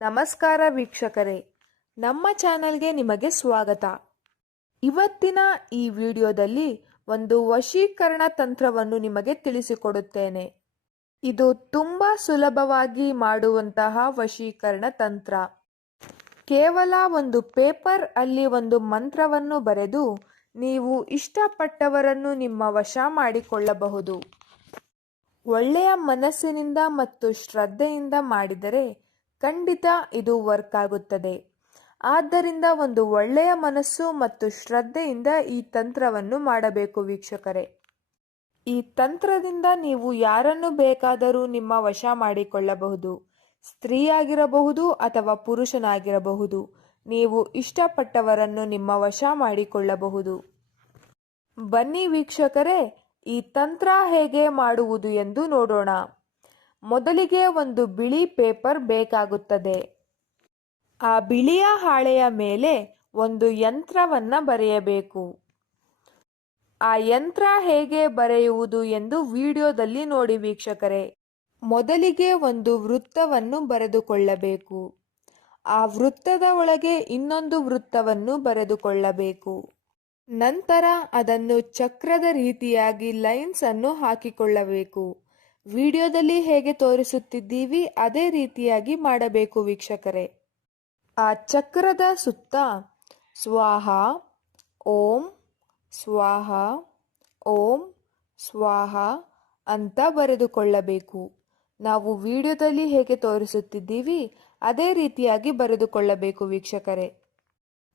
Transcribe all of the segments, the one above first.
ನಮಸ್ಕಾರ ವೀಕ್ಷಕರೇ, ನಮ್ಮ ಚಾನೆಲ್ಗೆ ನಿಮಗೆ ಸ್ವಾಗತ. ಇವತ್ತಿನ ಈ ವಿಡಿಯೋದಲ್ಲಿ ಒಂದು ವಶೀಕರಣ ತಂತ್ರವನ್ನು ನಿಮಗೆ ತಿಳಿಸಿಕೊಡುತ್ತೇನೆ. ಇದು ತುಂಬಾ ಸುಲಭವಾಗಿ ಮಾಡುವಂತಹ ವಶೀಕರಣ ತಂತ್ರ. ಕೇವಲ ಒಂದು ಪೇಪರ್ ಅಲ್ಲಿ ಒಂದು ಮಂತ್ರವನ್ನು ಬರೆದು ನೀವು ಇಷ್ಟಪಟ್ಟವರನ್ನು ನಿಮ್ಮ ವಶ ಮಾಡಿಕೊಳ್ಳಬಹುದು. ಒಳ್ಳೆಯ ಮನಸ್ಸಿನಿಂದ ಮತ್ತು ಶ್ರದ್ಧೆಯಿಂದ ಮಾಡಿದರೆ ಖಂಡಿತ ಇದು ವರ್ಕ್ ಆಗುತ್ತದೆ. ಆದ್ದರಿಂದ ಒಂದು ಒಳ್ಳೆಯ ಮನಸ್ಸು ಮತ್ತು ಶ್ರದ್ಧೆಯಿಂದ ಈ ತಂತ್ರವನ್ನು ಮಾಡಬೇಕು ವೀಕ್ಷಕರೇ. ಈ ತಂತ್ರದಿಂದ ನೀವು ಯಾರನ್ನು ಬೇಕಾದರೂ ನಿಮ್ಮ ವಶ ಮಾಡಿಕೊಳ್ಳಬಹುದು. ಸ್ತ್ರೀಯಾಗಿರಬಹುದು ಅಥವಾ ಪುರುಷನಾಗಿರಬಹುದು. ನೀವು ಇಷ್ಟಪಟ್ಟವರನ್ನು ನಿಮ್ಮ ವಶ ಮಾಡಿಕೊಳ್ಳಬಹುದು. ಬನ್ನಿ ವೀಕ್ಷಕರೇ, ಈ ತಂತ್ರ ಹೇಗೆ ಮಾಡುವುದು ಎಂದು ನೋಡೋಣ. ಮೊದಲಿಗೆ ಒಂದು ಬಿಳಿ ಪೇಪರ್ ಬೇಕಾಗುತ್ತದೆ. ಆ ಬಿಳಿಯ ಹಾಳೆಯ ಮೇಲೆ ಒಂದು ಯಂತ್ರವನ್ನ ಬರೆಯಬೇಕು. ಆ ಯಂತ್ರ ಹೇಗೆ ಬರೆಯುವುದು ಎಂದು ವಿಡಿಯೋದಲ್ಲಿ ನೋಡಿ ವೀಕ್ಷಕರೇ. ಮೊದಲಿಗೆ ಒಂದು ವೃತ್ತವನ್ನು ಬರೆದುಕೊಳ್ಳಬೇಕು. ಆ ವೃತ್ತದ ಒಳಗೆ ಇನ್ನೊಂದು ವೃತ್ತವನ್ನು ಬರೆದುಕೊಳ್ಳಬೇಕು. ನಂತರ ಅದನ್ನು ಚಕ್ರದ ರೀತಿಯಾಗಿ ಲೈನ್ಸ್ ಅನ್ನು ಹಾಕಿಕೊಳ್ಳಬೇಕು. ವಿಡಿಯೋದಲ್ಲಿ ಹೇಗೆ ತೋರಿಸುತ್ತಿದ್ದೀವಿ ಅದೇ ರೀತಿಯಾಗಿ ಮಾಡಬೇಕು ವೀಕ್ಷಕರೇ. ಆ ಚಕ್ರದ ಸುತ್ತ ಸ್ವಾಹ, ಓಂ ಸ್ವಾಹ, ಓಂ ಸ್ವಾಹ ಅಂತ ಬರೆದುಕೊಳ್ಳಬೇಕು. ನಾವು ವಿಡಿಯೋದಲ್ಲಿ ಹೇಗೆ ತೋರಿಸುತ್ತಿದ್ದೀವಿ ಅದೇ ರೀತಿಯಾಗಿ ಬರೆದುಕೊಳ್ಳಬೇಕು ವೀಕ್ಷಕರೇ.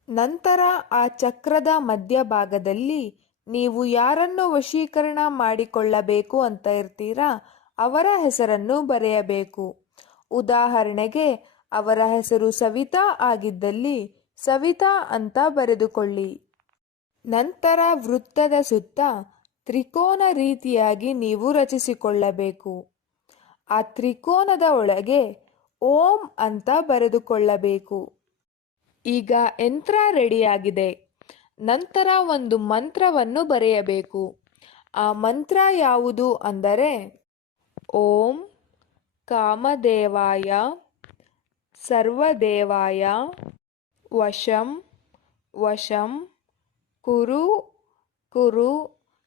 ನಂತರ ಆ ಚಕ್ರದ ಮಧ್ಯಭಾಗದಲ್ಲಿ ನೀವು ಯಾರನ್ನು ವಶೀಕರಣ ಮಾಡಿಕೊಳ್ಳಬೇಕು ಅಂತ ಇರ್ತೀರಾ ಅವರ ಹೆಸರನ್ನು ಬರೆಯಬೇಕು. ಉದಾಹರಣೆಗೆ ಅವರ ಹೆಸರು ಸವಿತಾ ಆಗಿದ್ದಲ್ಲಿ ಸವಿತಾ ಅಂತ ಬರೆದುಕೊಳ್ಳಿ. ನಂತರ ವೃತ್ತದ ಸುತ್ತ ತ್ರಿಕೋನ ರೀತಿಯಾಗಿ ನೀವು ರಚಿಸಿಕೊಳ್ಳಬೇಕು. ಆ ತ್ರಿಕೋನದ ಒಳಗೆ ಓಂ ಅಂತ ಬರೆದುಕೊಳ್ಳಬೇಕು. ಈಗ ಯಂತ್ರ ರೆಡಿಯಾಗಿದೆ. ನಂತರ ಒಂದು ಮಂತ್ರವನ್ನು ಬರೆಯಬೇಕು. ಆ ಮಂತ್ರ ಯಾವುದು ಅಂದರೆ ಓಂ ಕಾಮದೇವಾಯ ಸರ್ವದೇವಾಯ ವಶಂ ವಶಂ ಕುರು ಕುರು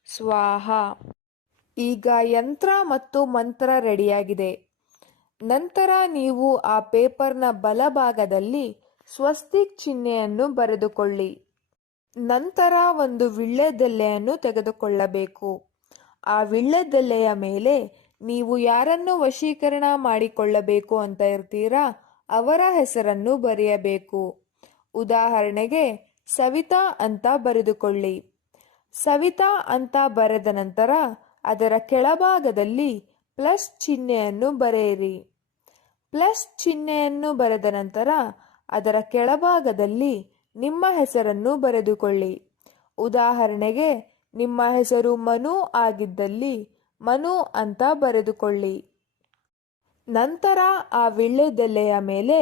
ಸ್ವಾಹ. ಈಗ ಯಂತ್ರ ಮತ್ತು ಮಂತ್ರ ರೆಡಿಯಾಗಿದೆ. ನಂತರ ನೀವು ಆ ಪೇಪರ್ನ ಬಲಭಾಗದಲ್ಲಿ ಸ್ವಸ್ತಿಕ್ ಚಿಹ್ನೆಯನ್ನು ಬರೆದುಕೊಳ್ಳಿ. ನಂತರ ಒಂದು ವಿಳ್ಳೆದೆಲೆಯನ್ನು ತೆಗೆದುಕೊಳ್ಳಬೇಕು. ಆ ವಿಳ್ಳೆದೆಲೆಯ ಮೇಲೆ ನೀವು ಯಾರನ್ನು ವಶೀಕರಣ ಮಾಡಿಕೊಳ್ಳಬೇಕು ಅಂತ ಇರ್ತೀರಾ ಅವರ ಹೆಸರನ್ನು ಬರೆಯಬೇಕು. ಉದಾಹರಣೆಗೆ ಸವಿತಾ ಅಂತ ಬರೆದುಕೊಳ್ಳಿ. ಸವಿತಾ ಅಂತ ಬರೆದ ನಂತರ ಅದರ ಕೆಳಭಾಗದಲ್ಲಿ ಪ್ಲಸ್ ಚಿಹ್ನೆಯನ್ನು ಬರೆಯಿರಿ. ಪ್ಲಸ್ ಚಿಹ್ನೆಯನ್ನು ಬರೆದ ನಂತರ ಅದರ ಕೆಳಭಾಗದಲ್ಲಿ ನಿಮ್ಮ ಹೆಸರನ್ನು ಬರೆದುಕೊಳ್ಳಿ. ಉದಾಹರಣೆಗೆ ನಿಮ್ಮ ಹೆಸರು ಮನು ಆಗಿದ್ದಲ್ಲಿ ಮನು ಅಂತ ಬರೆದುಕೊಳ್ಳಿ. ನಂತರ ಆ ವಿಳ್ಳೆದೆಲೆಯ ಮೇಲೆ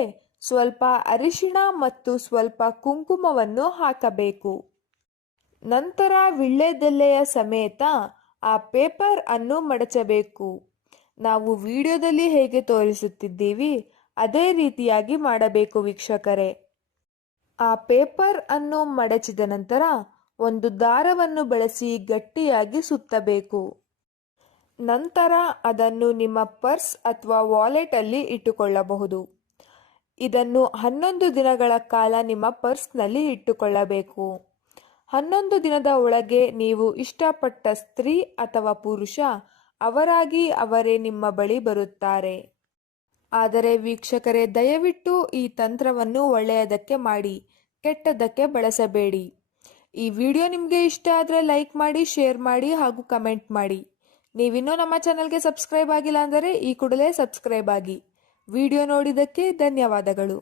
ಸ್ವಲ್ಪ ಅರಿಶಿಣ ಮತ್ತು ಸ್ವಲ್ಪ ಕುಂಕುಮವನ್ನು ಹಾಕಬೇಕು. ನಂತರ ವಿಳ್ಳೆದೆಲೆಯ ಸಮೇತ ಆ ಪೇಪರ್ ಅನ್ನು ಮಡಚಬೇಕು. ನಾವು ವಿಡಿಯೋದಲ್ಲಿ ಹೇಗೆ ತೋರಿಸುತ್ತಿದ್ದೀವಿ ಅದೇ ರೀತಿಯಾಗಿ ಮಾಡಬೇಕು ವೀಕ್ಷಕರೇ. ಆ ಪೇಪರ್ ಅನ್ನು ಮಡಚಿದ ನಂತರ ಒಂದು ದಾರವನ್ನು ಬಳಸಿ ಗಟ್ಟಿಯಾಗಿ ಸುತ್ತಬೇಕು. ನಂತರ ಅದನ್ನು ನಿಮ್ಮ ಪರ್ಸ್ ಅಥವಾ ವಾಲೆಟ್ ಅಲ್ಲಿ ಇಟ್ಟುಕೊಳ್ಳಬಹುದು. ಇದನ್ನು 11 ದಿನಗಳ ಕಾಲ ನಿಮ್ಮ ಪರ್ಸ್ನಲ್ಲಿ ಇಟ್ಟುಕೊಳ್ಳಬೇಕು. 11 ದಿನದ ಒಳಗೆ ನೀವು ಇಷ್ಟಪಟ್ಟ ಸ್ತ್ರೀ ಅಥವಾ ಪುರುಷ ಅವರಾಗಿ ಅವರೇ ನಿಮ್ಮ ಬಳಿ ಬರುತ್ತಾರೆ. ಆದರೆ ವೀಕ್ಷಕರೇ, ದಯವಿಟ್ಟು ಈ ತಂತ್ರವನ್ನು ಒಳ್ಳೆಯದಕ್ಕೆ ಮಾಡಿ, ಕೆಟ್ಟದ್ದಕ್ಕೆ ಬಳಸಬೇಡಿ. ಈ ವಿಡಿಯೋ ನಿಮಗೆ ಇಷ್ಟ ಆದರೆ ಲೈಕ್ ಮಾಡಿ, ಶೇರ್ ಮಾಡಿ ಹಾಗೂ ಕಮೆಂಟ್ ಮಾಡಿ. ನೀವಿನ್ನೂ ನಮ್ಮ ಚಾನಲ್ಗೆ ಸಬ್ಸ್ಕ್ರೈಬ್ ಆಗಿಲ್ಲ ಅಂದರೆ ಈ ಕೂಡಲೇ ಸಬ್ಸ್ಕ್ರೈಬ್ ಆಗಿ. ವಿಡಿಯೋ ನೋಡಿದ್ದಕ್ಕೆ ಧನ್ಯವಾದಗಳು.